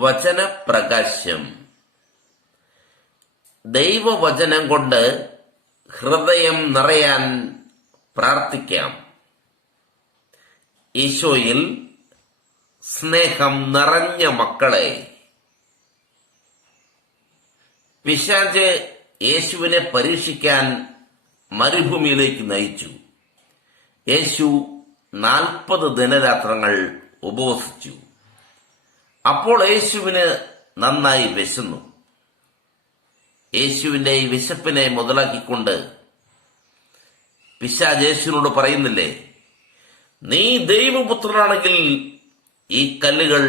വചനപ്രകാശം. ദൈവവചനം കൊണ്ട് ഹൃദയം നിറയാൻ പ്രാർത്ഥിക്കാം. ഈശോയിൽ സ്നേഹം നിറഞ്ഞ മക്കളെ പിശാജ് യേശുവിനെ പരീക്ഷിക്കാൻ മരുഭൂമിയിലേക്ക് നയിച്ചു. യേശു നാൽപ്പത് ദിനരാത്രങ്ങൾ ഉപവസിച്ചു. അപ്പോൾ യേശുവിന് നന്നായി വിശന്നു. യേശുവിന്റെ ഈ വിശപ്പിനെ മുതലാക്കിക്കൊണ്ട് പിശാജ് യേശുവിനോട് പറയുന്നില്ലേ നീ ദൈവപുത്രനാണെങ്കിൽ ഈ കല്ലുകൾ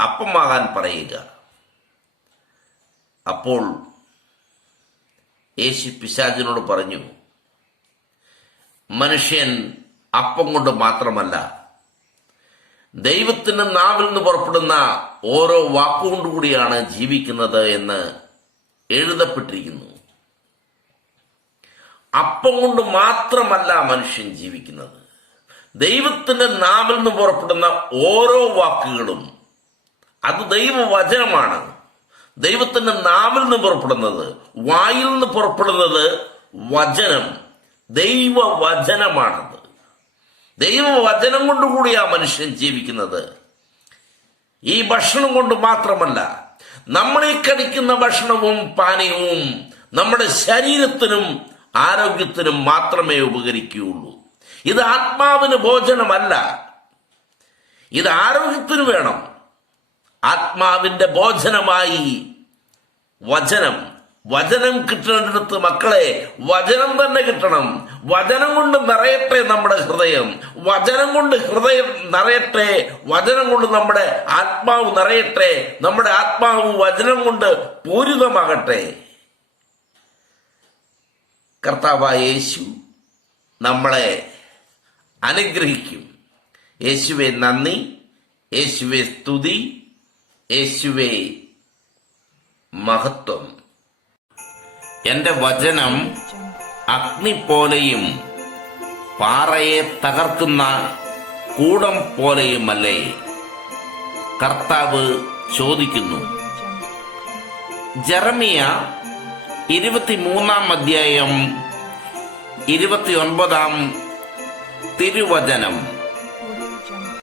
അപ്പമാകാൻ പറയുക. അപ്പോൾ യേശു പിശാജിനോട് പറഞ്ഞു മനുഷ്യൻ അപ്പം കൊണ്ട് മാത്രമല്ല ദൈവത്തിന്റെ നാവിൽ നിന്ന് പുറപ്പെടുന്ന ഓരോ വാക്കുകൊണ്ടുകൂടിയാണ് ജീവിക്കുന്നത് എന്ന് എഴുതപ്പെട്ടിരിക്കുന്നു. അപ്പം കൊണ്ട് മാത്രമല്ല മനുഷ്യൻ ജീവിക്കുന്നത്. ദൈവത്തിന്റെ നാവിൽ നിന്ന് പുറപ്പെടുന്ന ഓരോ വാക്കുകളും അത് ദൈവവചനമാണ്. ദൈവത്തിന്റെ നാവിൽ നിന്ന് പുറപ്പെടുന്നത് വായിൽ നിന്ന് പുറപ്പെടുന്നത് വചനം ദൈവവചനമാണത്. ദൈവവചനം കൊണ്ടുകൂടിയാ മനുഷ്യൻ ജീവിക്കുന്നത്. ഈ ഭക്ഷണം കൊണ്ട് മാത്രമല്ല നമ്മൾ ഈ കഴിക്കുന്ന ഭക്ഷണവും പാനീയവും നമ്മുടെ ശരീരത്തിനും ആരോഗ്യത്തിനും മാത്രമേ ഉപകരിക്കുകയുള്ളൂ. ഇത് ആത്മാവിന് ഭോജനമല്ല. ഇത് ആരോഗ്യത്തിന് വേണം. ആത്മാവിന്റെ ഭോജനമായി വചനം വചനം കിട്ടുന്നിടത്ത് മക്കളെ വചനം തന്നെ കിട്ടണം. വചനം കൊണ്ട് നിറയട്ടെ നമ്മുടെ ഹൃദയം. വചനം കൊണ്ട് ഹൃദയം നിറയട്ടെ. വചനം കൊണ്ട് നമ്മുടെ ആത്മാവ് നിറയട്ടെ. നമ്മുടെ ആത്മാവ് വചനം കൊണ്ട് പൂരിതമാകട്ടെ. കർത്താവായ യേശു നമ്മളെ അനുഗ്രഹിക്കും. യേശുവെ നന്ദി. യേശുവെ സ്തുതി. യേശുവെ മഹത്വം. എന്റെ വചനം അഗ്നി പോലെയും പാറയെ തകർക്കുന്ന കൂടം പോലെയുമല്ലേ? കർത്താവ് ചോദിക്കുന്നു. ജെറമിയ ഇരുപത്തിമൂന്നാം അധ്യായം ഇരുപത്തിയൊൻപതാം തിരുവചനം.